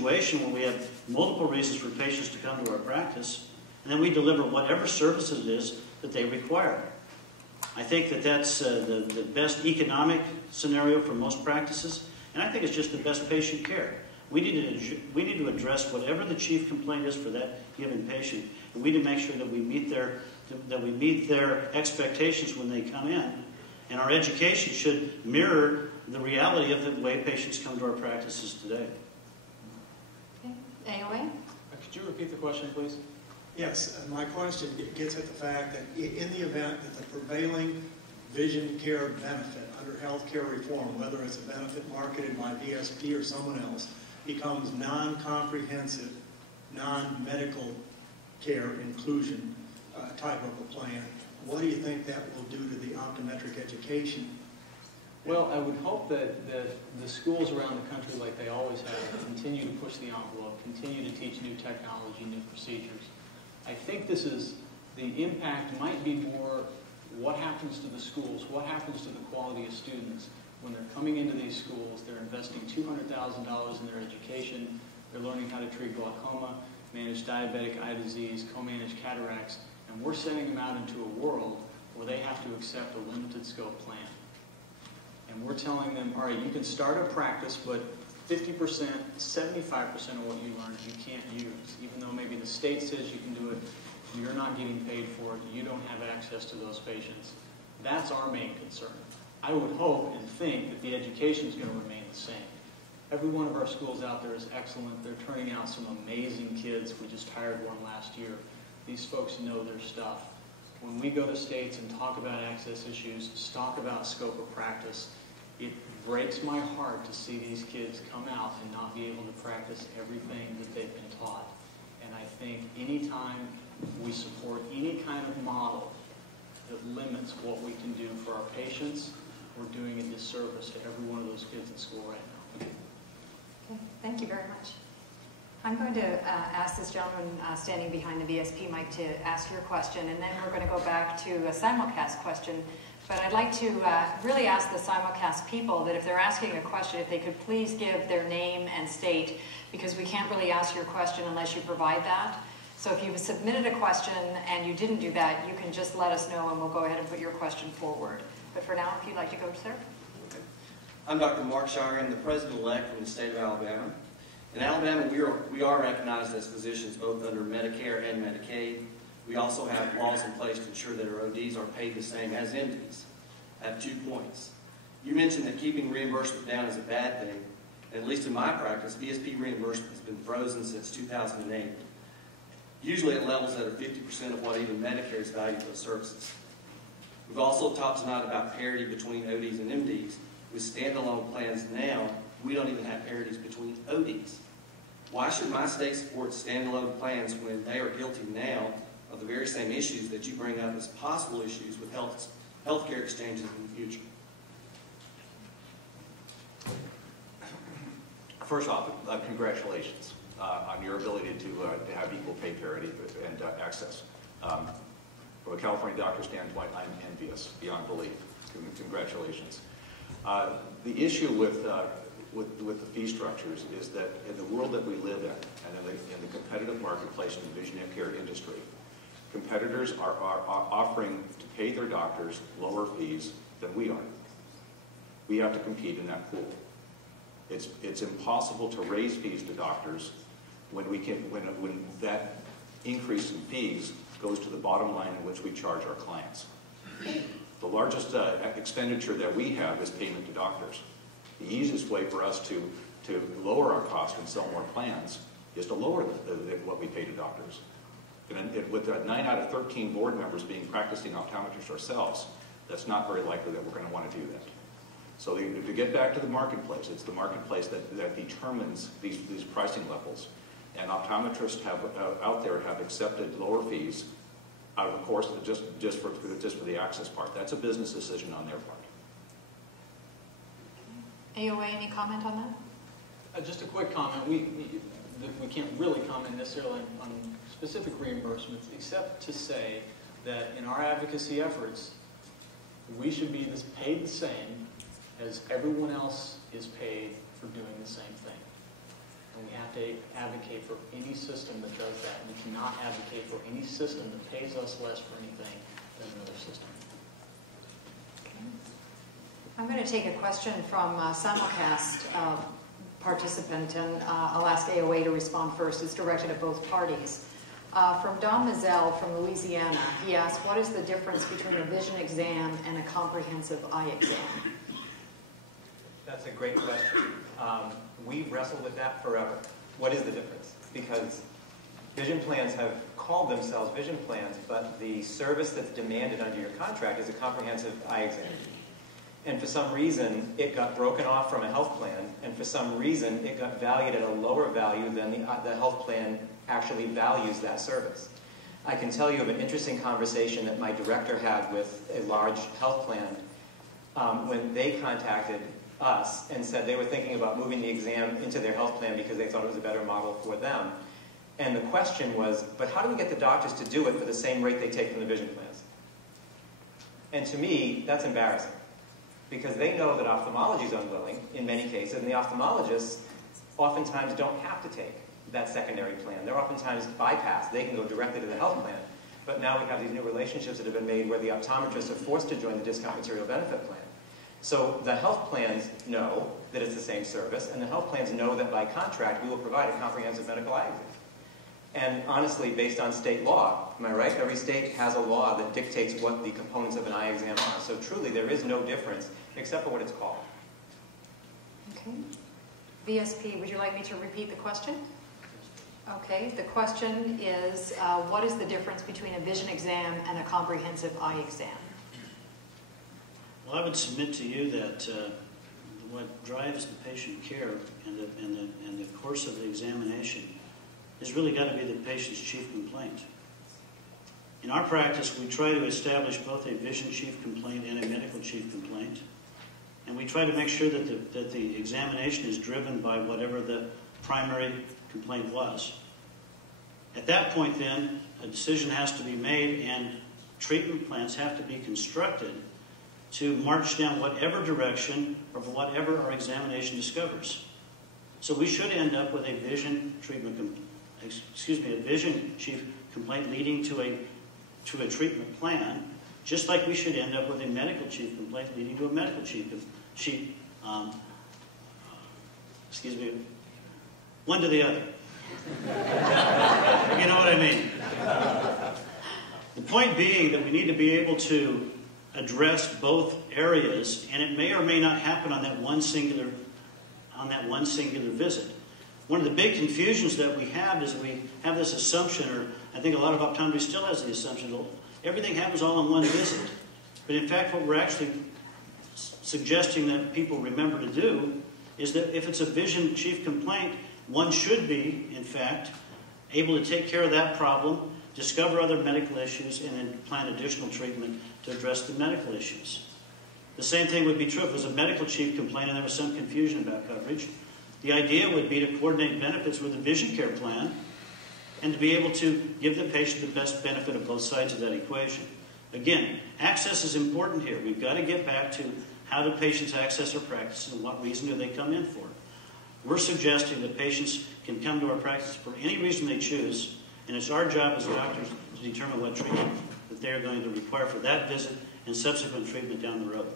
situation where we have multiple reasons for patients to come to our practice, and then we deliver whatever services it is that they require. I think that that's the best economic scenario for most practices, and I think it's just the best patient care. We need to address whatever the chief complaint is for that given patient, and we need to make sure that we meet their expectations when they come in. And our education should mirror the reality of the way patients come to our practices today. Okay. AOA? Could you repeat the question, please? Yes, my question gets at the fact that in the event that the prevailing vision care benefit under health care reform, whether it's a benefit marketed by VSP or someone else, becomes non-comprehensive, non-medical care inclusion type of a plan, what do you think that will do to the optometric education? Well, I would hope that the schools around the country, like they always have, continue to push the envelope, continue to teach new technology, new procedures. I think the impact might be more what happens to the schools, what happens to the quality of students when they're coming into these schools, they're investing $200,000 in their education, they're learning how to treat glaucoma, manage diabetic eye disease, co-manage cataracts, and we're sending them out into a world where they have to accept a limited scope plan. And we're telling them, all right, you can start a practice, but 50%, 75% of what you learn you can't use. Even though maybe the state says you can do it, you're not getting paid for it, you don't have access to those patients. That's our main concern. I would hope and think that the education is going to remain the same. Every one of our schools out there is excellent. They're turning out some amazing kids. We just hired one last year. These folks know their stuff. When we go to states and talk about access issues, talk about scope of practice, it breaks my heart to see these kids come out and not be able to practice everything that they've been taught. And I think anytime we support any kind of model that limits what we can do for our patients, we're doing a disservice to every one of those kids in school right now. Okay, thank you very much. I'm going to ask this gentleman standing behind the VSP mic to ask your question, and then we're going to go back to a simulcast question. But I'd like to really ask the simulcast people that if they're asking a question, if they could please give their name and state, because we can't really ask your question unless you provide that. So if you've submitted a question and you didn't do that, you can just let us know and we'll go ahead and put your question forward. But for now, if you'd like to go, sir. Okay. I'm Dr. Mark Shire. I'm the president-elect from the state of Alabama. In Alabama, we are recognized as physicians both under Medicare and Medicaid. We also have laws in place to ensure that our ODs are paid the same as MDs. I have 2 points. You mentioned that keeping reimbursement down is a bad thing. At least in my practice, VSP reimbursement has been frozen since 2008. Usually at levels that are 50% of what even Medicare's value those services. We've also talked tonight about parity between ODs and MDs. With standalone plans now, we don't even have parities between ODs. Why should my state support standalone plans when they are guilty now of the very same issues that you bring up as possible issues with healthcare exchanges in the future? First off, congratulations on your ability to have equal pay parity and access. From a California doctor standpoint, I'm envious beyond belief. Congratulations. The issue with the fee structures is that in the world that we live in, and in the competitive marketplace in the vision care industry, competitors are offering to pay their doctors lower fees than we are. We have to compete in that pool. It's impossible to raise fees to doctors when that increase in fees goes to the bottom line in which we charge our clients. The largest expenditure that we have is payment to doctors. The easiest way for us to lower our cost and sell more plans is to lower what we pay to doctors. And with 9 out of 13 board members being practicing optometrists ourselves, that's not very likely that we're going to want to do that. So to get back to the marketplace, it's the marketplace that determines these pricing levels. And optometrists out there have accepted lower fees out of the course just for the access part. That's a business decision on their part. AOA, any comment on that? Just a quick comment. We can't really comment necessarily on specific reimbursements, except to say that in our advocacy efforts, we should be paid the same as everyone else is paid for doing the same thing. and we have to advocate for any system that does that. We cannot advocate for any system that pays us less for anything than another system. I'm going to take a question from a simulcast participant, and I'll ask AOA to respond first. It's directed at both parties. From Don Mazel from Louisiana, he asked, what is the difference between a vision exam and a comprehensive eye exam? That's a great question. We've wrestled with that forever. What is the difference? Because vision plans have called themselves vision plans, but the service that's demanded under your contract is a comprehensive eye exam. And for some reason, it got broken off from a health plan, and for some reason, it got valued at a lower value than the health plan actually values that service. I can tell you of an interesting conversation that my director had with a large health plan when they contacted us and said they were thinking about moving the exam into their health plan because they thought it was a better model for them. And the question was, but how do we get the doctors to do it for the same rate they take from the vision plans? And to me, that's embarrassing, because they know that ophthalmology is unwilling in many cases, and the ophthalmologists oftentimes don't have to take that secondary plan. They're oftentimes bypassed. They can go directly to the health plan. But now we have these new relationships that have been made where the optometrists are forced to join the discount material benefit plan. So the health plans know that it's the same service, and the health plans know that by contract we will provide a comprehensive medical eye exam. And honestly, based on state law, am I right? Every state has a law that dictates what the components of an eye exam are. So truly, there is no difference except for what it's called. Okay. VSP, would you like me to repeat the question? Okay, the question is, what is the difference between a vision exam and a comprehensive eye exam? Well, I would submit to you that what drives the patient care and the course of the examination has really got to be the patient's chief complaint. In our practice, we try to establish both a vision chief complaint and a medical chief complaint. And we try to make sure that the examination is driven by whatever the primary complaint was. At that point, then, a decision has to be made and treatment plans have to be constructed to march down whatever direction or whatever our examination discovers. So we should end up with a vision a vision chief complaint leading to a treatment plan, just like we should end up with a medical chief complaint leading to a medical one to the other. You know what I mean? The point being that we need to be able to address both areas, and it may or may not happen on that one singular visit. One of the big confusions that we have is we have this assumption, or I think a lot of optometry still has the assumption, that everything happens all in one visit. But in fact, what we're actually suggesting that people remember to do is that if it's a vision chief complaint, one should be, in fact, able to take care of that problem, discover other medical issues, and then plan additional treatment to address the medical issues. The same thing would be true if it was a medical chief complaint and there was some confusion about coverage. The idea would be to coordinate benefits with the vision care plan and to be able to give the patient the best benefit of both sides of that equation. Again, access is important here. We've got to get back to how do patients access our practice and what reason do they come in for. We're suggesting that patients can come to our practice for any reason they choose, and it's our job as doctors to determine what treatment that they're going to require for that visit and subsequent treatment down the road.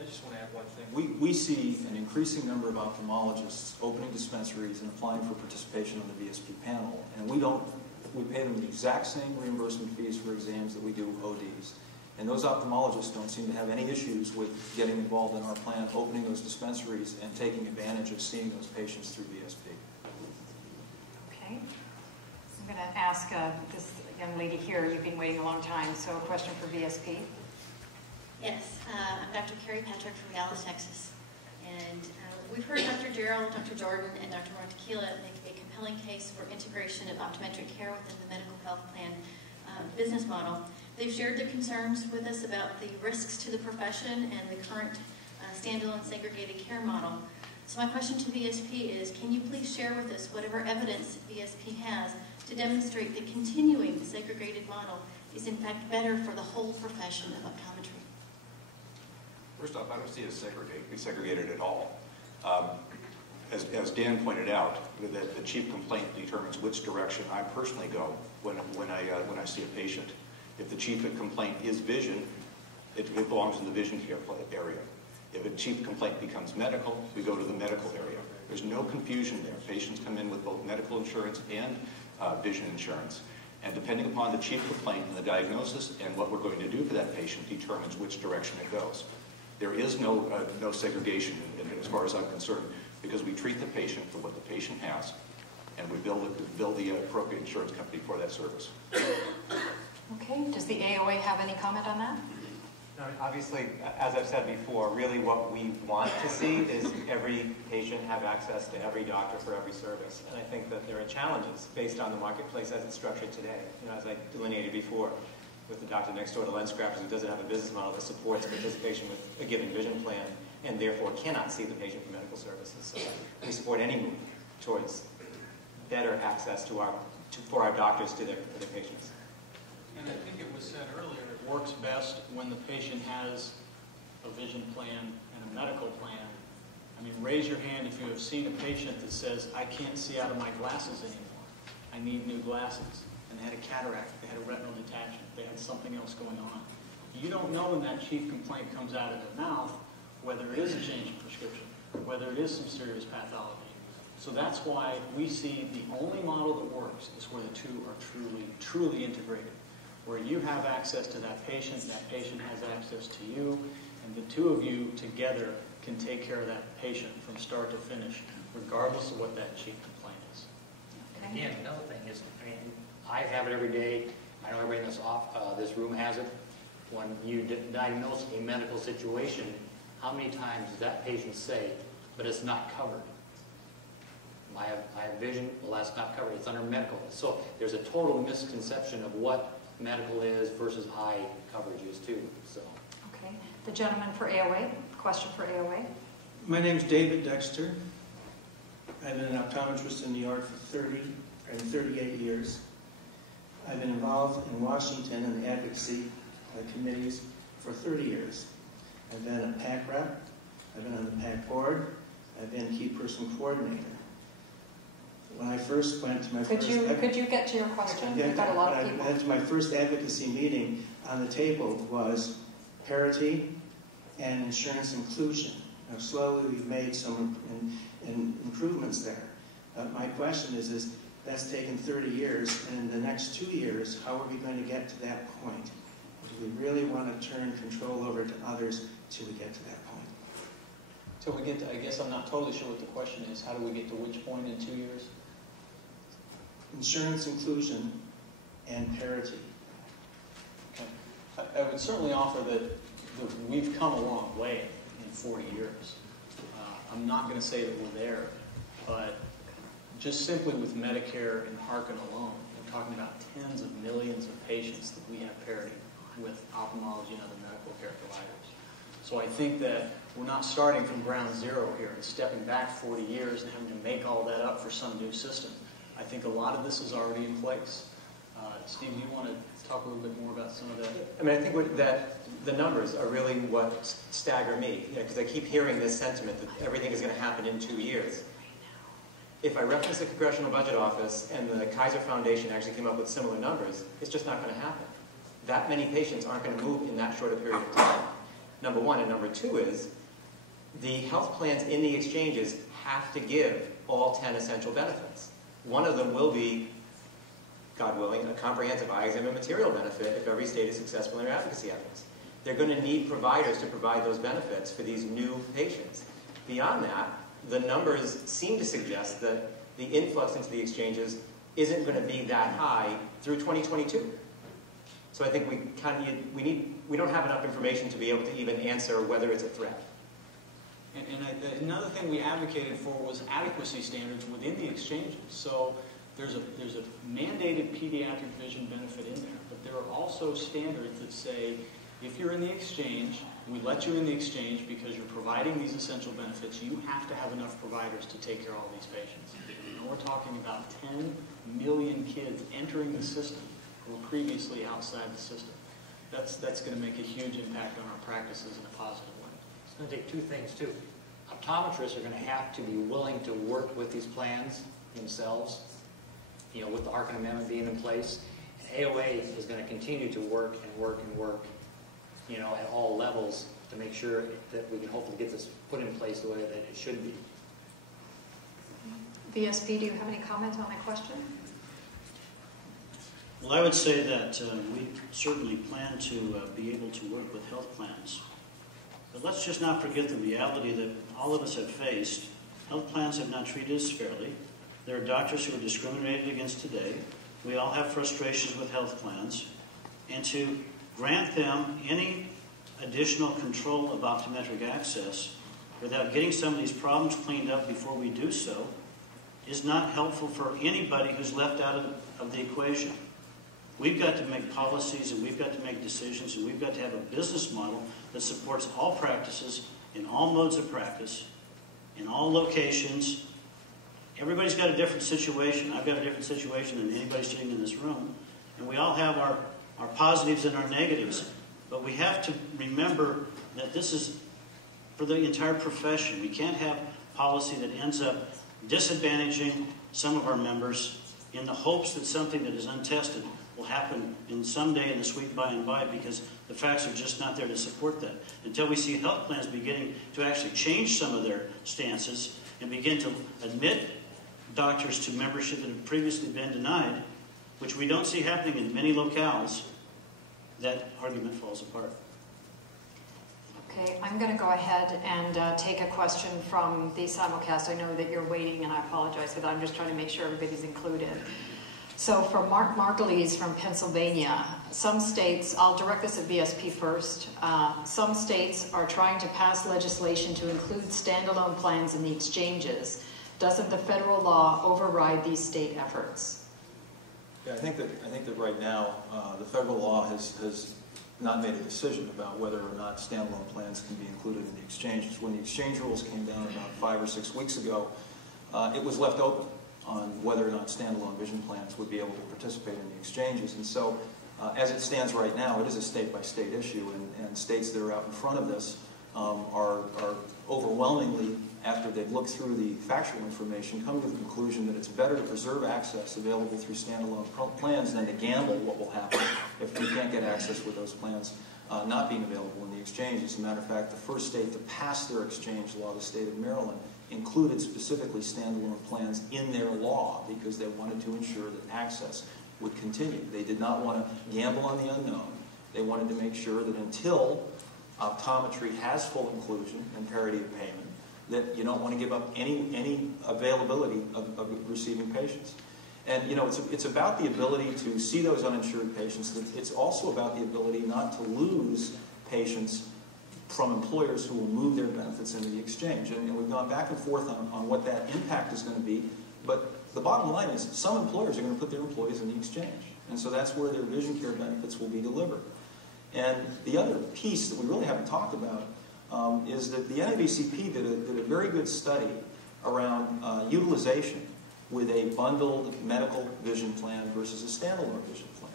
I just want to add one thing. We see an increasing number of ophthalmologists opening dispensaries and applying for participation on the VSP panel, and we pay them the exact same reimbursement fees for exams that we do ODs. And those ophthalmologists don't seem to have any issues with getting involved in our plan, opening those dispensaries, and taking advantage of seeing those patients through VSP. Okay. I'm going to ask this young lady here, you've been waiting a long time, so a question for VSP. Yes, I'm Dr. Carrie Patrick from Dallas, Texas. And we've heard Dr. Gerald, Dr. Jordan, and Dr. Montequila make a compelling case for integration of optometric care within the medical health plan business model. They've shared their concerns with us about the risks to the profession and the current standalone segregated care model. So my question to VSP is, can you please share with us whatever evidence VSP has to demonstrate that continuing the segregated model is in fact better for the whole profession of optometry? First off, I don't see it as segregated at all. As Dan pointed out, the chief complaint determines which direction I personally go when I see a patient. If the chief complaint is vision, it belongs in the vision care area. If a chief complaint becomes medical, we go to the medical area. There's no confusion there. Patients come in with both medical insurance and vision insurance. And depending upon the chief complaint and the diagnosis and what we're going to do for that patient determines which direction it goes. There is no segregation as far as I'm concerned, because we treat the patient for what the patient has, and we bill the appropriate insurance company for that service. Okay, does the AOA have any comment on that? No, obviously, as I've said before, really what we want to see is every patient have access to every doctor for every service. And I think that there are challenges based on the marketplace as it's structured today. As I delineated before, with the doctor next door to LensCrafters who doesn't have a business model that supports participation with a given vision plan and therefore cannot see the patient for medical services. So we support any move towards better access for our doctors to their patients. And I think it was said earlier, it works best when the patient has a vision plan and a medical plan. I mean, raise your hand if you have seen a patient that says, I can't see out of my glasses anymore. I need new glasses. And they had a cataract, they had a retinal detachment, they had something else going on. You don't know when that chief complaint comes out of their mouth whether it is a change in prescription, whether it is some serious pathology. So that's why we see the only model that works is where the two are truly integrated. Where you have access to that patient has access to you, and the two of you together can take care of that patient from start to finish, regardless of what that chief complaint is. And again, another thing is, I have it every day. I know everybody in this room has it. When you diagnose a medical situation, how many times does that patient say, but it's not covered? I have vision, well, that's not covered. It's under medical. So there's a total misconception of what medical is versus eye coverage is too. So. Okay. The gentleman for AOA, question for AOA. My name's David Dexter. I've been an optometrist in New York for 38 years. I've been involved in Washington in the advocacy committees for 30 years. I've been a PAC rep. I've been on the PAC board. I've been key person coordinator. When I first went to my Could you get to your question? Yeah, We've got a lot of people. I went to my first advocacy meeting. On the table was parity and insurance inclusion. Now, slowly we've made some improvements there. My question is that's taken 30 years, and in the next 2 years, how are we going to get to that point? Do we really want to turn control over to others till we get to that point? So we get to, I guess I'm not totally sure what the question is. How do we get to which point in 2 years? Insurance inclusion and parity. Okay. I would certainly offer that we've come a long way in 40 years. I'm not going to say that we're there, but just simply with Medicare and Harkin alone, we're talking about tens of millions of patients that we have parity with ophthalmology and other medical care providers. So I think that we're not starting from ground zero here and stepping back 40 years and having to make all that up for some new system. I think a lot of this is already in place. Steve, do you want to talk a little bit more about some of that? I think that the numbers are really what stagger me, because I keep hearing this sentiment that everything is going to happen in 2 years. If I reference the Congressional Budget Office and the Kaiser Foundation actually came up with similar numbers, it's just not going to happen. That many patients aren't going to move in that short a period of time. Number one. And number two is the health plans in the exchanges have to give all 10 essential benefits. One of them will be, God willing, a comprehensive eye exam and material benefit if every state is successful in their advocacy efforts. They're going to need providers to provide those benefits for these new patients. Beyond that, the numbers seem to suggest that the influx into the exchanges isn't going to be that high through 2022. So I think we don't have enough information to be able to even answer whether it's a threat. And another thing we advocated for was adequacy standards within the exchanges. So there's a mandated pediatric vision benefit in there, but there are also standards that say if you're in the exchange, we let you in the exchange because you're providing these essential benefits, you have to have enough providers to take care of all these patients. And we're talking about 10 million kids entering the system who were previously outside the system. That's going to make a huge impact on our practices in a positive way. It's going to take two things, too. optometrists are going to have to be willing to work with these plans themselves, you know, with the Arkin Amendment being in place. And AOA is going to continue to work and work and work, you know, at all levels to make sure that we can hopefully get this put in place the way that it should be. VSP, do you have any comments on that question? Well, I would say that we certainly plan to be able to work with health plans. But let's just not forget the reality that all of us have faced. Health plans have not treated us fairly. There are doctors who are discriminated against today. We all have frustrations with health plans. And to grant them any additional control of optometric access without getting some of these problems cleaned up before we do so is not helpful for anybody who's left out of the equation. We've got to make policies, and we've got to make decisions, and we've got to have a business model that supports all practices in all modes of practice, in all locations. Everybody's got a different situation. I've got a different situation than anybody sitting in this room. And we all have our positives and our negatives. But we have to remember that this is for the entire profession. We can't have policy that ends up disadvantaging some of our members in the hopes that something that is untested will happen in someday in the sweet by and by, because the facts are just not there to support that. Until we see health plans beginning to actually change some of their stances and begin to admit doctors to membership that have previously been denied, which we don't see happening in many locales, that argument falls apart. Okay, I'm going to go ahead and take a question from the simulcast. I know that you're waiting, and I apologize for that. I'm just trying to make sure everybody's included. So from Mark Margulies from Pennsylvania, some states, I'll direct this at VSP first, some states are trying to pass legislation to include standalone plans in the exchanges. Doesn't the federal law override these state efforts? Yeah, I think that right now the federal law has not made a decision about whether or not standalone plans can be included in the exchanges. When the exchange rules came down about 5 or 6 weeks ago, it was left open on whether or not standalone vision plans would be able to participate in the exchanges. And so, as it stands right now, it is a state-by-state issue, and states that are out in front of this are overwhelmingly, after they've looked through the factual information, come to the conclusion that it's better to preserve access available through standalone plans than to gamble what will happen if we can't get access with those plans not being available in the exchange. As a matter of fact, the first state to pass their exchange law, the state of Maryland, included specifically standalone plans in their law because they wanted to ensure that access would continue. They did not want to gamble on the unknown. They wanted to make sure that until optometry has full inclusion and parity of payment, that you don't want to give up any availability of receiving patients. And you know, it's about the ability to see those uninsured patients. It's also about the ability not to lose patients from employers who will move their benefits into the exchange. And we've gone back and forth on what that impact is going to be. But the bottom line is some employers are going to put their employees in the exchange. And so that's where their vision care benefits will be delivered. And the other piece that we really haven't talked about is that the NABCP did a very good study around utilization with a bundled medical vision plan versus a standalone vision plan.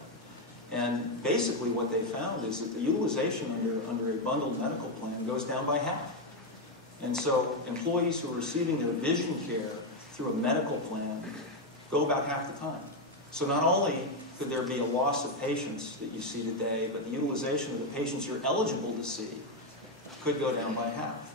And basically what they found is that the utilization under a bundled medical plan goes down by half. And so employees who are receiving their vision care through a medical plan go about half the time. So not only could there be a loss of patients that you see today, but the utilization of the patients you're eligible to see could go down by half.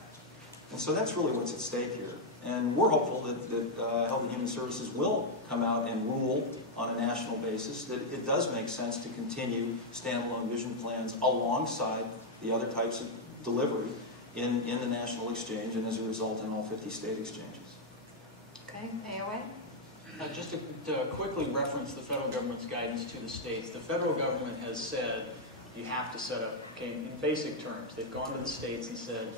And so that's really what's at stake here. And we're hopeful that Health and Human Services will come out and rule on a national basis that it does make sense to continue standalone vision plans alongside the other types of delivery in the national exchange and as a result in all 50 state exchanges. Okay, AOA? Just to quickly reference the federal government's guidance to the states, the federal government has said you have to set up, okay, in basic terms, they've gone to the states and said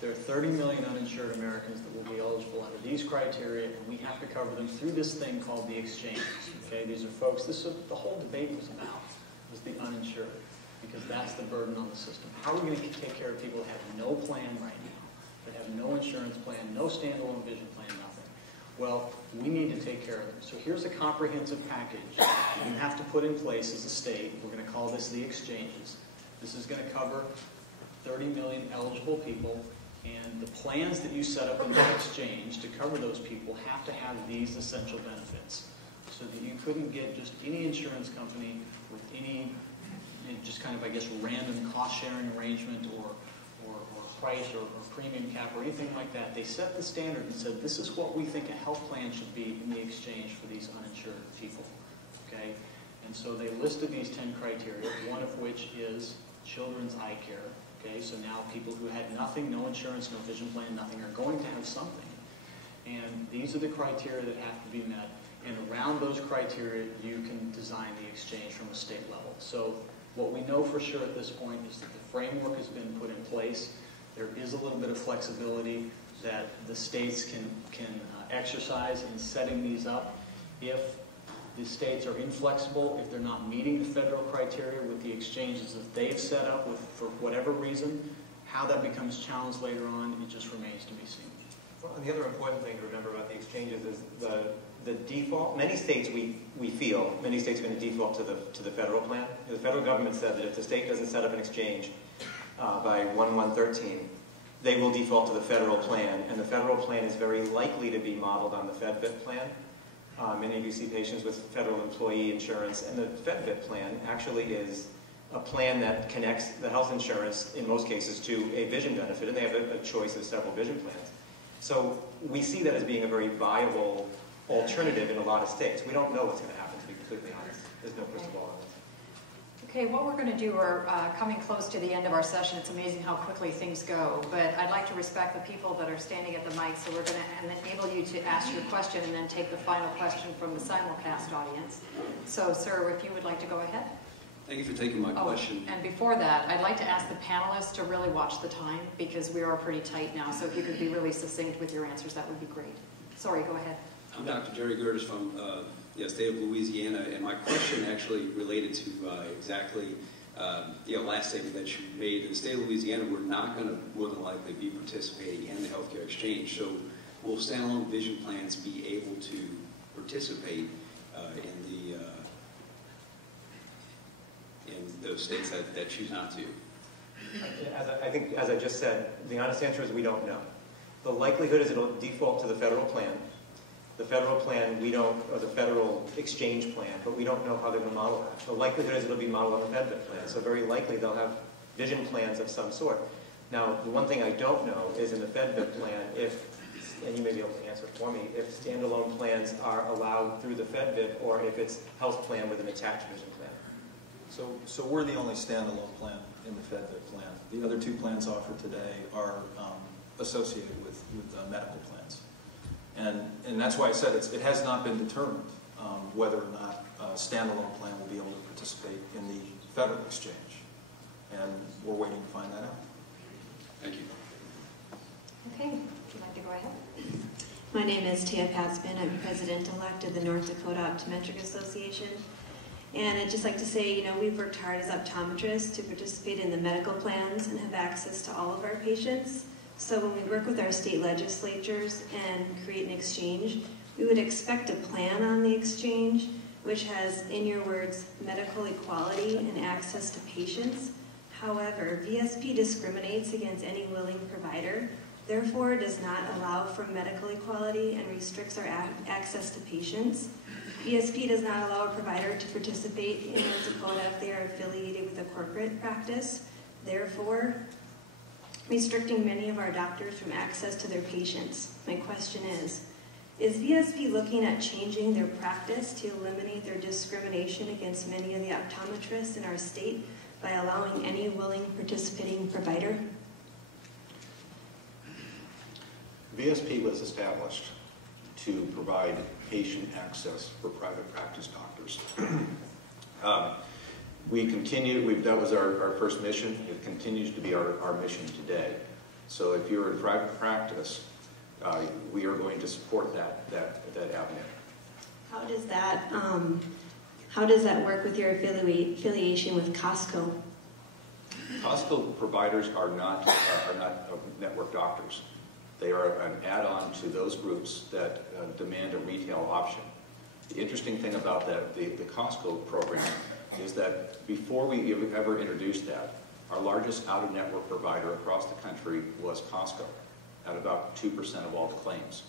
there are 30 million uninsured Americans that will be eligible under these criteria, and we have to cover them through this thing called the exchange. Okay, these are folks, this is what the whole debate was about, was the uninsured, because that's the burden on the system. How are we going to take care of people that have no plan right now, that have no insurance plan, no standalone vision plan, nothing? Well, we need to take care of them. So here's a comprehensive package you have to put in place as a state. We're going to call this the exchanges. This is going to cover 30 million eligible people And the plans that you set up in the exchange to cover those people have to have these essential benefits, so that you couldn't get just any insurance company with any just kind of, I guess, random cost-sharing arrangement or price or premium cap or anything like that. They set the standard and said, this is what we think a health plan should be in the exchange for these uninsured people. Okay? And so they listed these 10 criteria, one of which is children's eye care. Okay? So now people who had nothing, no insurance, no vision plan, nothing, are going to have something. And these are the criteria that have to be met. And around those criteria, you can design the exchange from a state level. So what we know for sure at this point is that the framework has been put in place. There is a little bit of flexibility that the states can exercise in setting these up. If the states are inflexible, if they're not meeting the federal criteria with the exchanges that they've set up for whatever reason, how that becomes challenged later on, it just remains to be seen. Well, and the other important thing to remember about the exchanges is the default. Many states many states are going to default to the federal plan. The federal government said that if the state doesn't set up an exchange by 1/1/13, they will default to the federal plan, and the federal plan is very likely to be modeled on the FedVIP plan. Many of you see patients with federal employee insurance, and the FedVIP plan actually is a plan that connects the health insurance, in most cases, to a vision benefit, and they have a choice of several vision plans. So we see that as being a very viable alternative in a lot of states. We don't know what's going to happen, to be completely honest. There's no crystal ball on it. Okay, what we're going to do, we're coming close to the end of our session. It's amazing how quickly things go, but I'd like to respect the people that are standing at the mic, so we're going to enable you to ask your question and then take the final question from the simulcast audience. So, sir, if you would like to go ahead. Thank you for taking my question. And before that, I'd like to ask the panelists to really watch the time, because we are pretty tight now, so if you could be really succinct with your answers, that would be great. Sorry, go ahead. I'm Dr. Jerry Gerdes from the state of Louisiana, and my question actually related to exactly last statement that you made. In the state of Louisiana, we're not going to more than likely be participating in the healthcare exchange. So will standalone vision plans be able to participate in those states that choose not to? I think, as I just said, the honest answer is we don't know. The likelihood is it'll default to the federal plan. The federal plan, or the federal exchange plan, but we don't know how they're going to model that. The likelihood is it'll be modeled on the FedVIP plan, so very likely they'll have vision plans of some sort. Now, the one thing I don't know is in the FedVIP plan, and you may be able to answer for me, if standalone plans are allowed through the FedVIP, or if it's health plan with an attached vision plan. So we're the only standalone plan in the FedVIP plan. The other two plans offered today are associated with medical plans. And that's why I said it has not been determined whether or not a standalone plan will be able to participate in the federal exchange. And we're waiting to find that out. Thank you. Okay, would you like to go ahead? My name is Tia Patzman. I'm president-elect of the North Dakota Optometric Association. And I'd just like to say, we've worked hard as optometrists to participate in the medical plans and have access to all of our patients. So when we work with our state legislatures and create an exchange, we would expect a plan on the exchange which has, in your words, medical equality and access to patients. However, VSP discriminates against any willing provider, therefore does not allow for medical equality and restricts our access to patients. VSP does not allow a provider to participate in North Dakota if they are affiliated with a corporate practice, therefore restricting many of our doctors from access to their patients. My question is VSP looking at changing their practice to eliminate their discrimination against many of the optometrists in our state by allowing any willing participating provider? VSP was established to provide patient access for private practice doctors. That was our first mission. It continues to be our mission today. So if you're in private practice, we are going to support that avenue. How does that work with your affiliation with Costco? Costco providers are not network doctors. They are an add-on to those groups that demand a retail option. The interesting thing about the Costco program is that before we ever introduced that, Our largest out-of-network provider across the country was Costco, at about 2% of all the claims.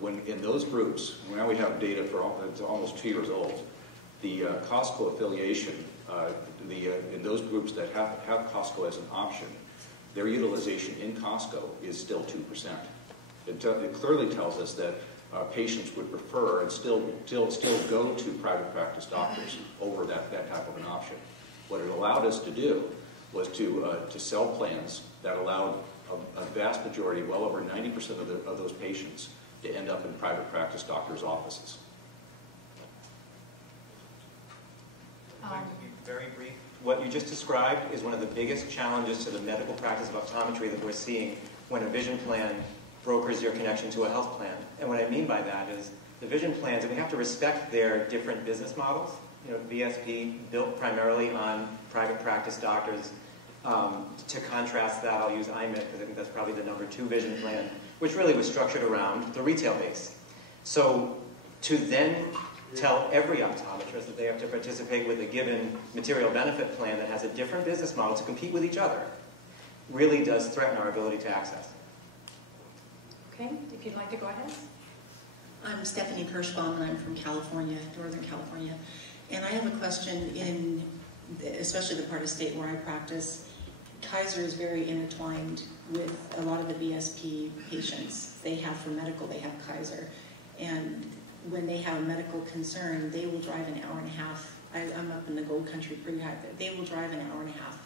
When in those groups, now we have data for almost 2 years old, the Costco affiliation, in those groups that have Costco as an option, their utilization in Costco is still 2%. It clearly tells us that patients would prefer and still go to private practice doctors over that type of an option. What it allowed us to do was to sell plans that allowed a vast majority, well over 90% of those patients, to end up in private practice doctors' offices. Very brief. What you just described is one of the biggest challenges to the medical practice of optometry that we're seeing when a vision plan brokers your connection to a health plan. And what I mean by that is the vision plans, and we have to respect their different business models. You know, VSP built primarily on private practice doctors. To contrast that, I'll use IMIT because I think that's probably the number 2 vision plan, which really was structured around the retail base. So to then tell every optometrist that they have to participate with a given material benefit plan that has a different business model to compete with each other really does threaten our ability to access. Okay, if you'd like to go ahead. I'm Stephanie Kirschbaum, and I'm from California, Northern California. And I have a question in, especially the part of state where I practice. Kaiser is very intertwined with a lot of the VSP patients. They have for medical, they have Kaiser. And when they have a medical concern, they will drive an hour and a half. I'm up in the Gold Country pretty high, but they will drive an hour and a half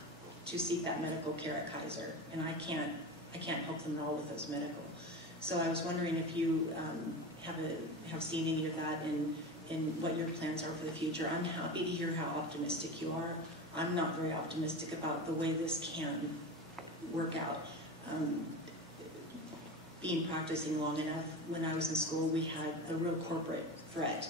to seek that medical care at Kaiser. And I can't help them at all with those medical. So I was wondering if you have seen any of that in what your plans are for the future. I'm happy to hear how optimistic you are. I'm not very optimistic about the way this can work out. Being practicing long enough, when I was in school, we had a real corporate threat.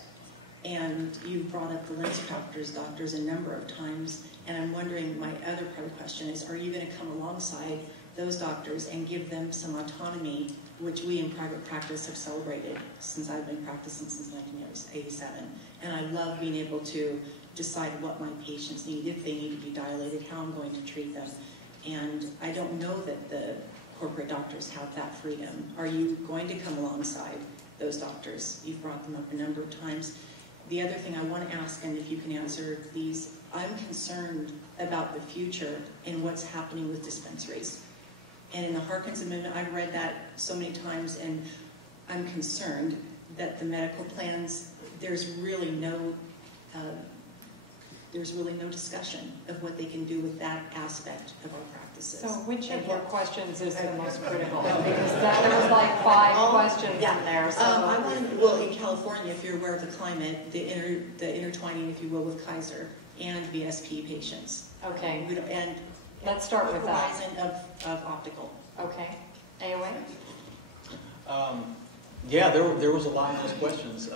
And you brought up the lens doctors a number of times. And I'm wondering, my other part of the question is, are you going to come alongside those doctors and give them some autonomy, which we in private practice have celebrated since I've been practicing since 1987. And I love being able to decide what my patients need, if they need to be dilated, how I'm going to treat them. And I don't know that the corporate doctors have that freedom. Are you going to come alongside those doctors? You've brought them up a number of times. The other thing I want to ask, and if you can answer, please, I'm concerned about the future and what's happening with dispensaries. And in the Harkins Amendment, I've read that so many times, and I'm concerned that the medical plans, there's really no discussion of what they can do with that aspect of our practices. So which of your questions is the most critical? Because there was like 5 questions in there. So. Well, in California, if you're aware of the climate, the intertwining, if you will, with Kaiser and VSP patients. Okay. And let's start with that. Horizon of optical. Okay. AOA? Yeah, there was a lot of those questions.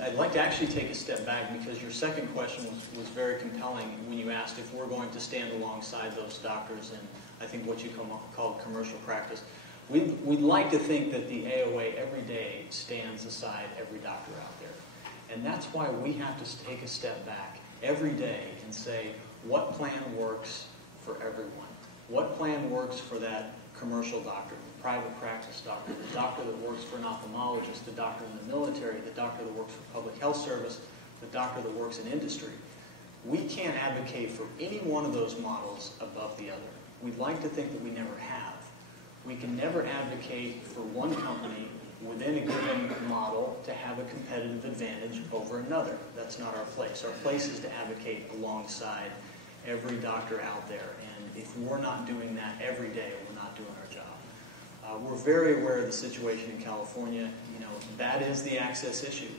I'd like to actually take a step back because your second question was very compelling when you asked if we're going to stand alongside those doctors in, I think, what you call commercial practice. We'd like to think that the AOA every day stands aside every doctor out there. And that's why we have to take a step back every day and say, what plan works for everyone? What plan works for that commercial doctor, the private practice doctor, the doctor that works for an ophthalmologist, the doctor in the military, the doctor that works for public health service, the doctor that works in industry? We can't advocate for any one of those models above the other. We'd like to think that we never have. We can never advocate for one company within a given model to have a competitive advantage over another. That's not our place. Our place is to advocate alongside every doctor out there. And if we're not doing that every day, we're not doing our job. We're very aware of the situation in California. You know, that is the access issue.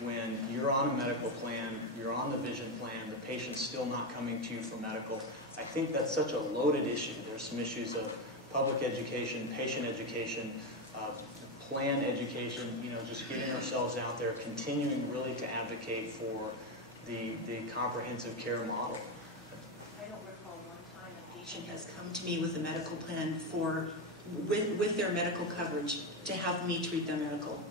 When you're on a medical plan, you're on the vision plan, the patient's still not coming to you for medical. I think that's such a loaded issue. There's some issues of public education, patient education, plan education, you know, just getting ourselves out there, continuing really to advocate for the comprehensive care model. I don't recall one time a patient has come to me with a medical plan with their medical coverage to have me treat their medical.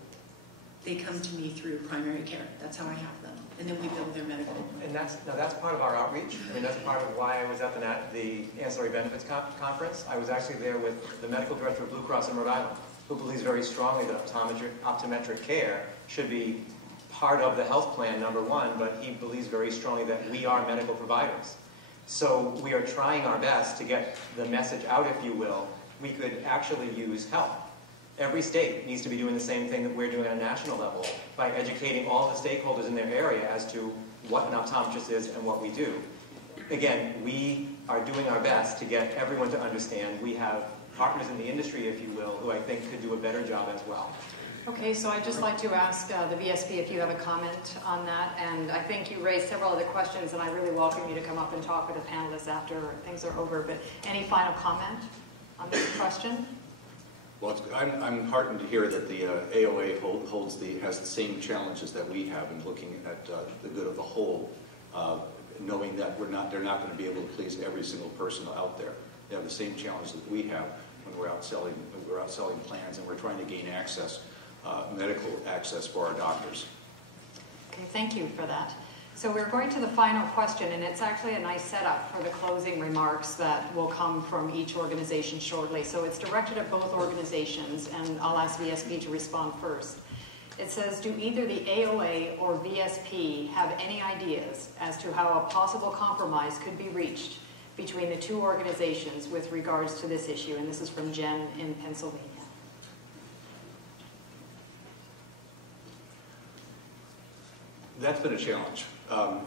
they come to me through primary care. That's how I have them. And then we build their medical. And that's part of our outreach. I mean, that's part of why I was at the Ancillary Benefits Conference. I was actually there with the medical director of Blue Cross in Rhode Island, who believes very strongly that optometric care should be part of the health plan, number one, but he believes very strongly that we are medical providers. So we are trying our best to get the message out, if you will. We could actually use help. Every state needs to be doing the same thing that we're doing on a national level by educating all the stakeholders in their area as to what an optometrist is and what we do. Again, we are doing our best to get everyone to understand. We have partners in the industry, if you will, who I think could do a better job as well. Okay, so I'd just like to ask the VSP if you have a comment on that. And I think you raised several other questions, and I really welcome you to come up and talk with the panelists after things are over. But any final comment on this question? Well, I'm heartened to hear that the AOA has the same challenges that we have in looking at the good of the whole, knowing that they're not going to be able to please every single person out there. They have the same challenges that we have when we're out selling plans and we're trying to gain access, medical access for our doctors. Okay, thank you for that. So we're going to the final question, and it's actually a nice setup for the closing remarks that will come from each organization shortly. So it's directed at both organizations, and I'll ask VSP to respond first. It says, do either the AOA or VSP have any ideas as to how a possible compromise could be reached between the two organizations with regards to this issue? And this is from Jen in Pennsylvania. That's been a challenge.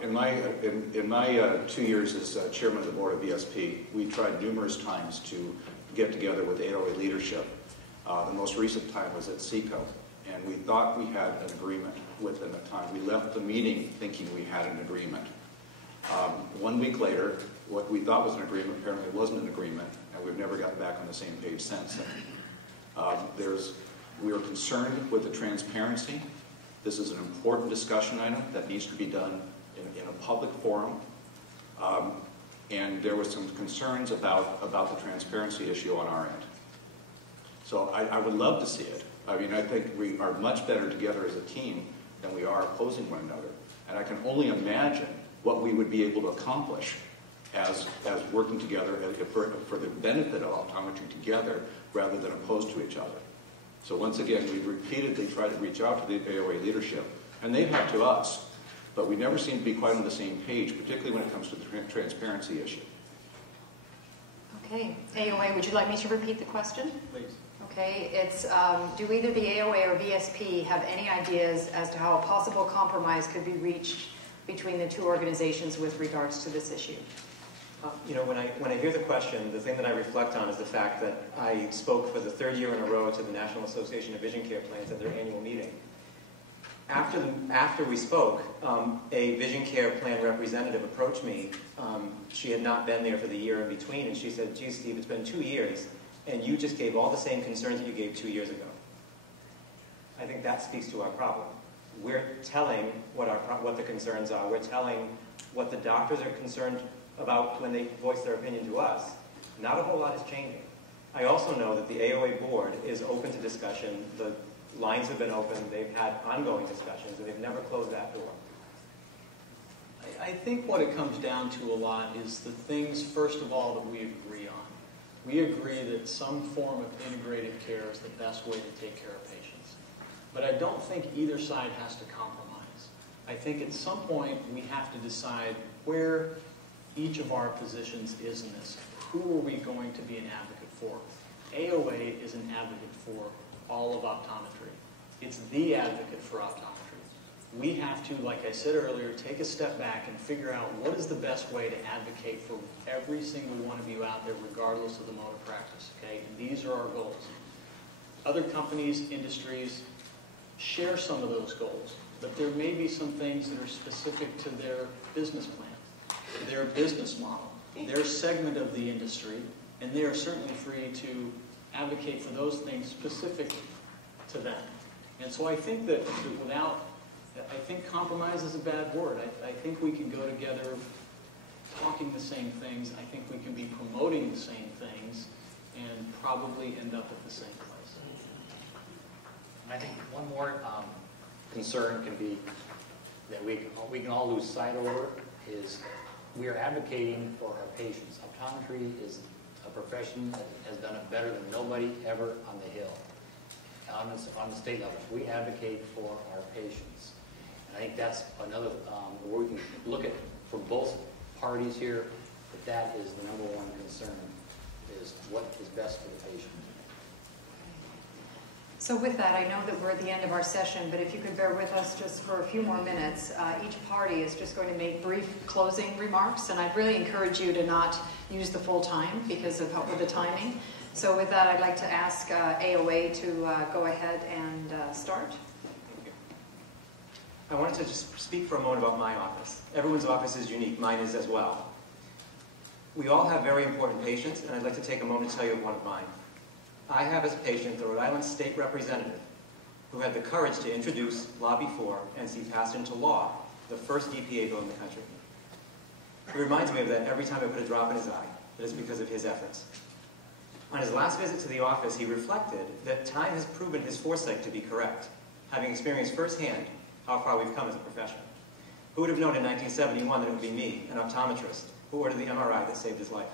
In my 2 years as chairman of the board of VSP, we tried numerous times to get together with AOA leadership. The most recent time was at CECO, and we thought we had an agreement with them at the time. We left the meeting thinking we had an agreement. 1 week later, what we thought was an agreement apparently wasn't an agreement, and we've never gotten back on the same page since then. We are concerned with the transparency. This is an important discussion item that needs to be done in a public forum. And there were some concerns about the transparency issue on our end. So I would love to see it. I mean, I think we are much better together as a team than we are opposing one another. And I can only imagine what we would be able to accomplish as working together for the benefit of optometry together rather than opposed to each other. So once again, we've repeatedly tried to reach out to the AOA leadership, and they've had to us, but we never seem to be quite on the same page, particularly when it comes to the transparency issue. Okay, AOA, would you like me to repeat the question? Please. Okay, it's do either the AOA or VSP have any ideas as to how a possible compromise could be reached between the two organizations with regards to this issue? You know, when I hear the question, the thing that I reflect on is the fact that I spoke for the third year in a row to the National Association of Vision Care Plans at their annual meeting. After we spoke, a vision care plan representative approached me. She had not been there for the year in between, and she said, "Gee, Steve, it's been 2 years, and you just gave all the same concerns that you gave 2 years ago." I think that speaks to our problem. We're telling what the concerns are. We're telling what the doctors are concerned about when they voice their opinion to us. Not a whole lot is changing. I also know that the AOA board is open to discussion. The lines have been open. They've had ongoing discussions, and they've never closed that door. I think what it comes down to a lot is the things, first of all, that we agree on. We agree that some form of integrated care is the best way to take care of patients. But I don't think either side has to compromise. I think at some point we have to decide where each of our positions is in this. Who are we going to be an advocate for? AOA is an advocate for all of optometry. It's the advocate for optometry. We have to, like I said earlier, take a step back and figure out what is the best way to advocate for every single one of you out there, regardless of the mode of practice, okay? And these are our goals. Other companies, industries, share some of those goals, but there may be some things that are specific to their business plan, their business model, their segment of the industry, and they are certainly free to advocate for those things specific to them. And so I think that I think compromise is a bad word. I think we can go together talking the same things. I think we can be promoting the same things and probably end up at the same place. I think one more, concern can be, that we can all lose sight over, is we are advocating for our patients. Optometry is a profession that has done it better than nobody ever on the Hill, on the state level. We advocate for our patients. And I think that's another, where we can look at, for both parties here, that is the number one concern, is what is best for the patient. So with that, I know that we're at the end of our session, but if you could bear with us just for a few more minutes. Each party is just going to make brief closing remarks, and I'd really encourage you to not use the full time because of the timing. So with that, I'd like to ask AOA to go ahead and start. I wanted to just speak for a moment about my office. Everyone's office is unique. Mine is as well. We all have very important patients, and I'd like to take a moment to tell you of one of mine. I have as a patient the Rhode Island State Representative who had the courage to introduce, lobby for, and see passed into law the first DPA bill in the country. He reminds me of that every time I put a drop in his eye. That is because of his efforts. On his last visit to the office, he reflected that time has proven his foresight to be correct, having experienced firsthand how far we've come as a profession. Who would have known in 1971 that it would be me, an optometrist, who ordered the MRI that saved his life?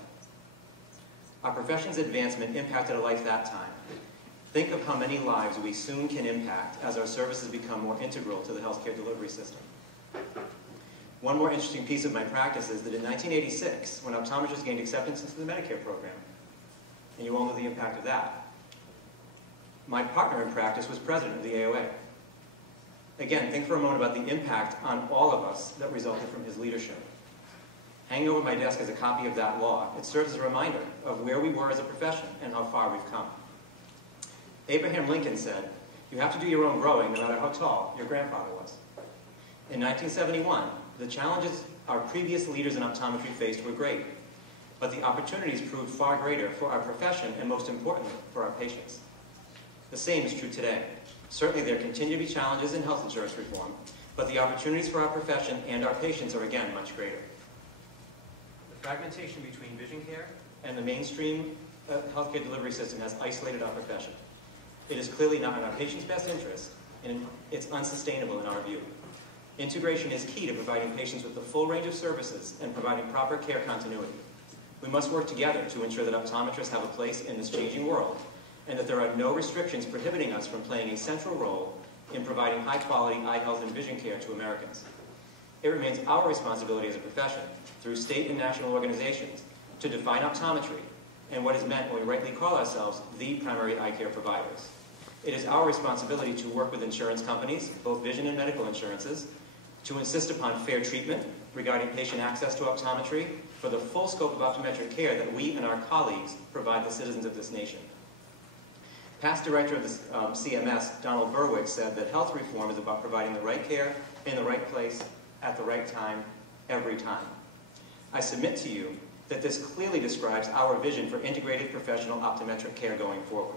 Our profession's advancement impacted a life that time. Think of how many lives we soon can impact as our services become more integral to the healthcare delivery system. One more interesting piece of my practice is that in 1986, when optometrists gained acceptance into the Medicare program, and you all know the impact of that, my partner in practice was president of the AOA. Again, think for a moment about the impact on all of us that resulted from his leadership. Hanging over my desk is a copy of that law. It serves as a reminder of where we were as a profession and how far we've come. Abraham Lincoln said, "You have to do your own growing no matter how tall your grandfather was." In 1971, the challenges our previous leaders in optometry faced were great, but the opportunities proved far greater for our profession and, most importantly, for our patients. The same is true today. Certainly there continue to be challenges in health insurance reform, but the opportunities for our profession and our patients are again much greater. The fragmentation between vision care and the mainstream healthcare delivery system has isolated our profession. It is clearly not in our patients' best interest, and it's unsustainable in our view. Integration is key to providing patients with the full range of services and providing proper care continuity. We must work together to ensure that optometrists have a place in this changing world, and that there are no restrictions prohibiting us from playing a central role in providing high-quality eye health and vision care to Americans. It remains our responsibility as a profession, through state and national organizations, to define optometry and what is meant when we rightly call ourselves the primary eye care providers. It is our responsibility to work with insurance companies, both vision and medical insurances, to insist upon fair treatment regarding patient access to optometry for the full scope of optometric care that we and our colleagues provide the citizens of this nation. Past director of the CMS, Donald Berwick, said that health reform is about providing the right care in the right place at the right time, every time. I submit to you that this clearly describes our vision for integrated professional optometric care going forward.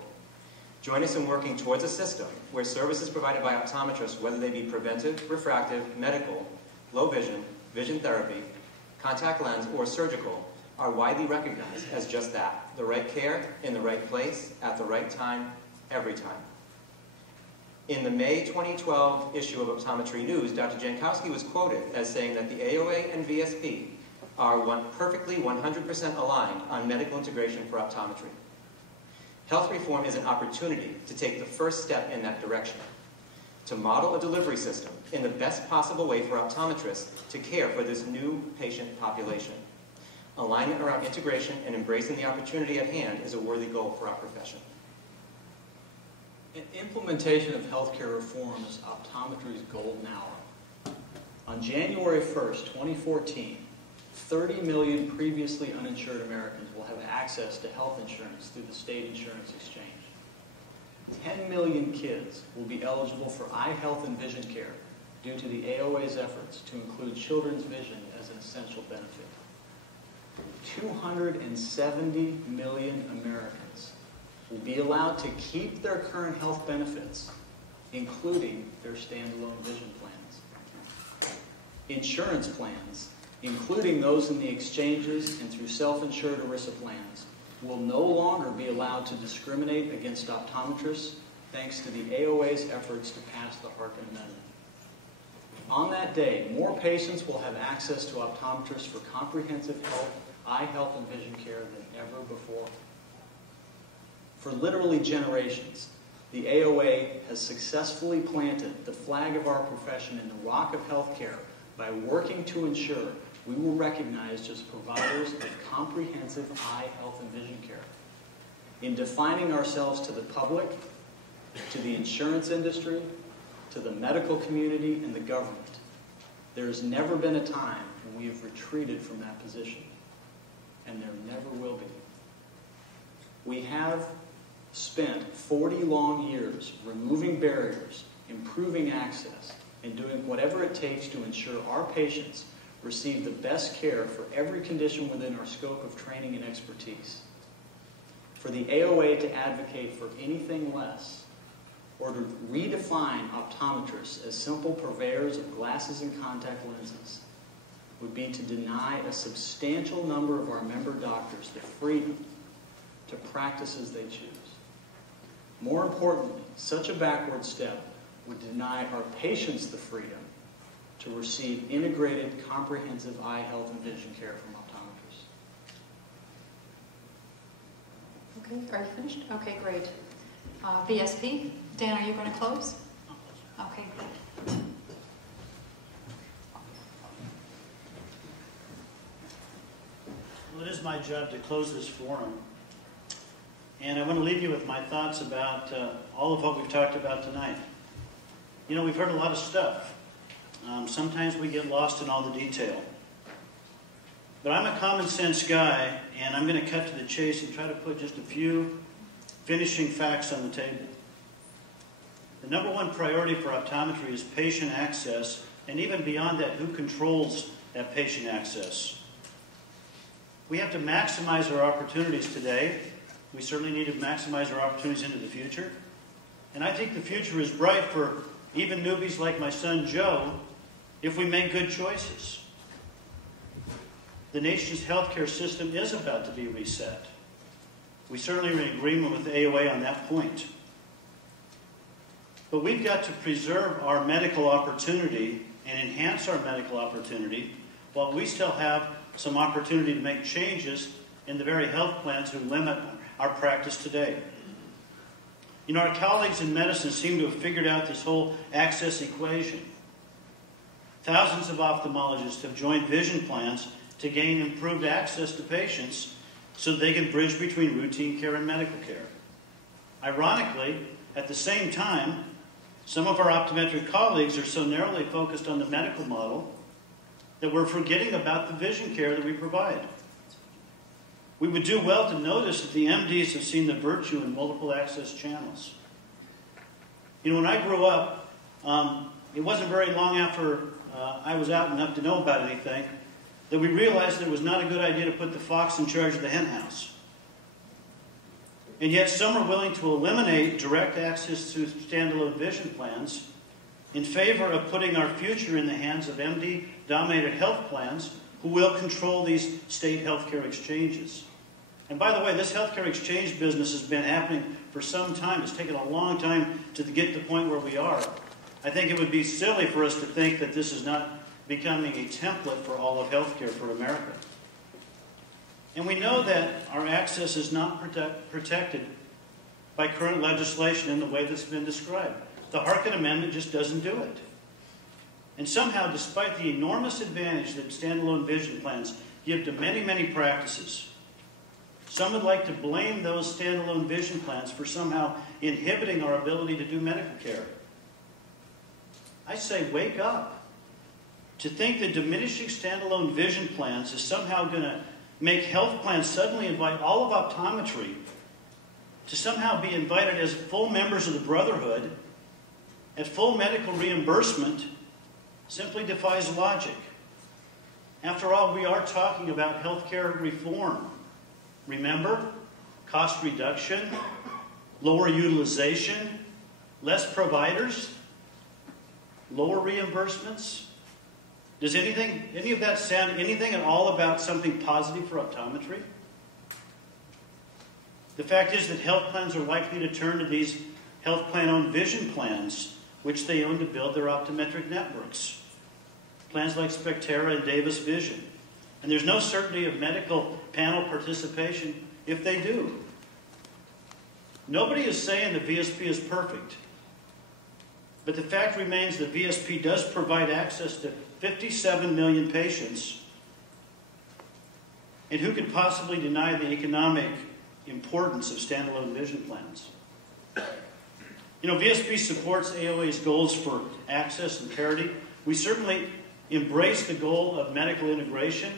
Join us in working towards a system where services provided by optometrists, whether they be preventive, refractive, medical, low vision, vision therapy, contact lens, or surgical, are widely recognized as just that, the right care in the right place at the right time, every time. In the May 2012 issue of Optometry News, Dr. Jankowski was quoted as saying that the AOA and VSP are perfectly 100% aligned on medical integration for optometry. Health reform is an opportunity to take the first step in that direction, to model a delivery system in the best possible way for optometrists to care for this new patient population. Alignment around integration and embracing the opportunity at hand is a worthy goal for our profession. Implementation of healthcare reform is optometry's golden hour. On January 1st, 2014, 30 million previously uninsured Americans will have access to health insurance through the state insurance exchange. 10 million kids will be eligible for eye health and vision care due to the AOA's efforts to include children's vision as an essential benefit. 270 million Americans will be allowed to keep their current health benefits, including their standalone vision plans. Insurance plans, including those in the exchanges and through self-insured ERISA plans, will no longer be allowed to discriminate against optometrists thanks to the AOA's efforts to pass the Harkin Amendment. On that day, more patients will have access to optometrists for comprehensive eye health and vision care than ever before. For literally generations, the AOA has successfully planted the flag of our profession in the rock of healthcare by working to ensure we will recognize as providers of comprehensive eye health and vision care. In defining ourselves to the public, to the insurance industry, to the medical community, and the government, there has never been a time when we have retreated from that position, and there never will be. We have spent 40 long years removing barriers, improving access, and doing whatever it takes to ensure our patients receive the best care for every condition within our scope of training and expertise. For the AOA to advocate for anything less, or to redefine optometrists as simple purveyors of glasses and contact lenses, would be to deny a substantial number of our member doctors the freedom to practice as they choose. More importantly, such a backward step would deny our patients the freedom to receive integrated, comprehensive eye health and vision care from optometrists. Okay, are you finished? Okay, great. VSP, Dan, are you going to close? Okay, great. Well, it is my job to close this forum. And I want to leave you with my thoughts about all of what we've talked about tonight. You know, we've heard a lot of stuff. Sometimes we get lost in all the detail. But I'm a common sense guy, and I'm going to cut to the chase and try to put just a few finishing facts on the table. The number one priority for optometry is patient access, and even beyond that, who controls that patient access. We have to maximize our opportunities today. We certainly need to maximize our opportunities into the future. And I think the future is bright for even newbies like my son Joe if we make good choices. The nation's healthcare system is about to be reset. We certainly are in agreement with the AOA on that point. But we've got to preserve our medical opportunity and enhance our medical opportunity while we still have some opportunity to make changes in the very health plans who limit our practice today. You know, our colleagues in medicine seem to have figured out this whole access equation. Thousands of ophthalmologists have joined vision plans to gain improved access to patients so they can bridge between routine care and medical care. Ironically, at the same time, some of our optometric colleagues are so narrowly focused on the medical model that we're forgetting about the vision care that we provide. We would do well to notice that the MDs have seen the virtue in multiple access channels. You know, when I grew up, it wasn't very long after I was out enough to know about anything that we realized that it was not a good idea to put the fox in charge of the hen house. And yet some are willing to eliminate direct access to standalone vision plans in favor of putting our future in the hands of MD-dominated health plans who will control these state healthcare exchanges. And by the way, this healthcare exchange business has been happening for some time. It's taken a long time to get to the point where we are. I think it would be silly for us to think that this is not becoming a template for all of healthcare for America. And we know that our access is not protected by current legislation in the way that's been described. The Harkin Amendment just doesn't do it. And somehow, despite the enormous advantage that standalone vision plans give to many, many practices, some would like to blame those standalone vision plans for somehow inhibiting our ability to do medical care. I say, wake up. To think that diminishing standalone vision plans is somehow going to make health plans suddenly invite all of optometry to somehow be invited as full members of the Brotherhood at full medical reimbursement simply defies logic. After all, we are talking about healthcare reform. Remember? Cost reduction, lower utilization, less providers, lower reimbursements. Does any of that sound anything at all about something positive for optometry? The fact is that health plans are likely to turn to these health plan-owned vision plans, which they own to build their optometric networks. plans like Spectera and Davis Vision. And there's no certainty of medical panel participation if they do. Nobody is saying that VSP is perfect. But the fact remains that VSP does provide access to 57 million patients. And who could possibly deny the economic importance of standalone vision plans? You know, VSP supports AOA's goals for access and parity. We certainly embrace the goal of medical integration.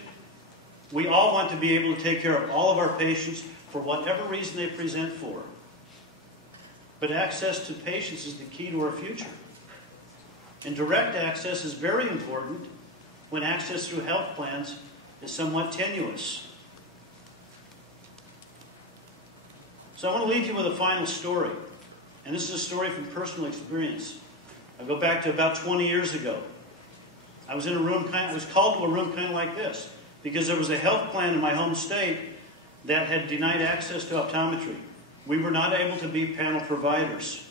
We all want to be able to take care of all of our patients for whatever reason they present for. But access to patients is the key to our future. And direct access is very important when access through health plans is somewhat tenuous. So I want to leave you with a final story. And this is a story from personal experience. I go back to about 20 years ago. I was in a room, I was called to a room kind of like this, because there was a health plan in my home state that had denied access to optometry. We were not able to be panel providers.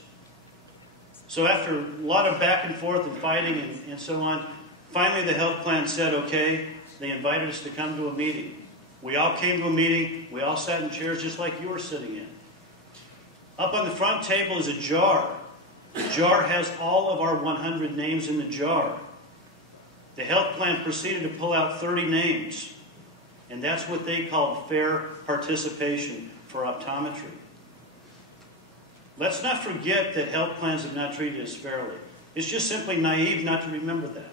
So after a lot of back and forth and fighting and so on, finally the health plan said, okay, they invited us to come to a meeting. We all came to a meeting. We all sat in chairs just like you were sitting in. Up on the front table is a jar. The jar has all of our 100 names in the jar. The health plan proceeded to pull out 30 names. And that's what they called fair participation for optometry. Let's not forget that health plans have not treated us fairly. It's just simply naive not to remember that.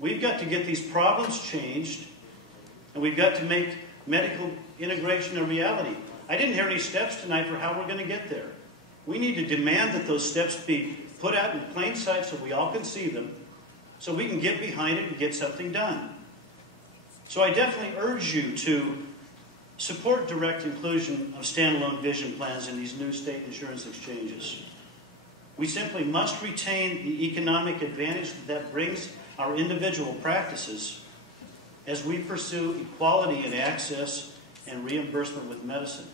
We've got to get these problems changed, and we've got to make medical integration a reality. I didn't hear any steps tonight for how we're going to get there. We need to demand that those steps be put out in plain sight so we all can see them, so we can get behind it and get something done. So I definitely urge you to support direct inclusion of standalone vision plans in these new state insurance exchanges. We simply must retain the economic advantage that brings our individual practices as we pursue equality in access and reimbursement with medicine.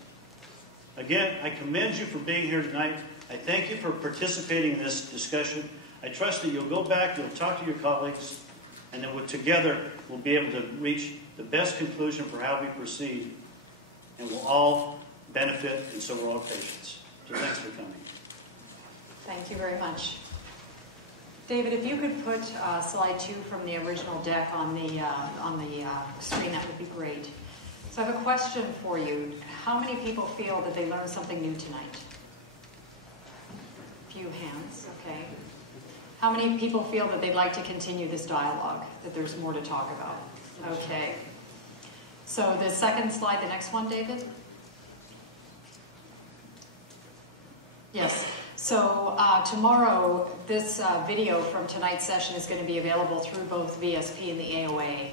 Again, I commend you for being here tonight. I thank you for participating in this discussion. I trust that you'll go back, you'll talk to your colleagues, and that together we'll be able to reach the best conclusion for how we proceed. And we'll all benefit, and so we're all patients. So thanks for coming. Thank you very much. David, if you could put slide 2 from the original deck on the screen, that would be great. So I have a question for you. How many people feel that they learned something new tonight? A few hands, okay. How many people feel that they'd like to continue this dialogue, that there's more to talk about? Okay. So the second slide, the next one, David? Yes. So tomorrow, this video from tonight's session is going to be available through both VSP and the AOA.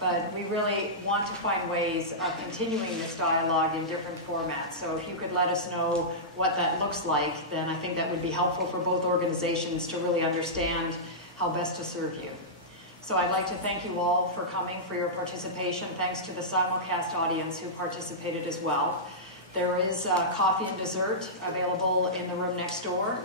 But we really want to find ways of continuing this dialogue in different formats. So if you could let us know what that looks like, then I think that would be helpful for both organizations to really understand how best to serve you. So I'd like to thank you all for coming, for your participation. Thanks to the simulcast audience who participated as well. There is coffee and dessert available in the room next door.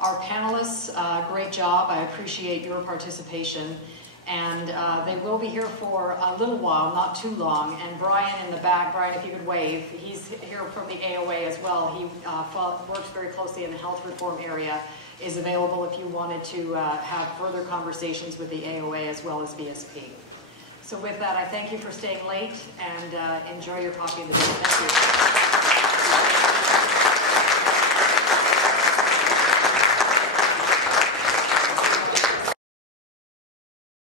Our panelists, great job. I appreciate your participation. And they will be here for a little while, not too long. And Brian in the back, Brian, if you could wave, he's here from the AOA as well. He works very closely in the health reform area, is available if you wanted to have further conversations with the AOA as well as VSP. So with that, I thank you for staying late and enjoy your coffee and dessert. Thank you.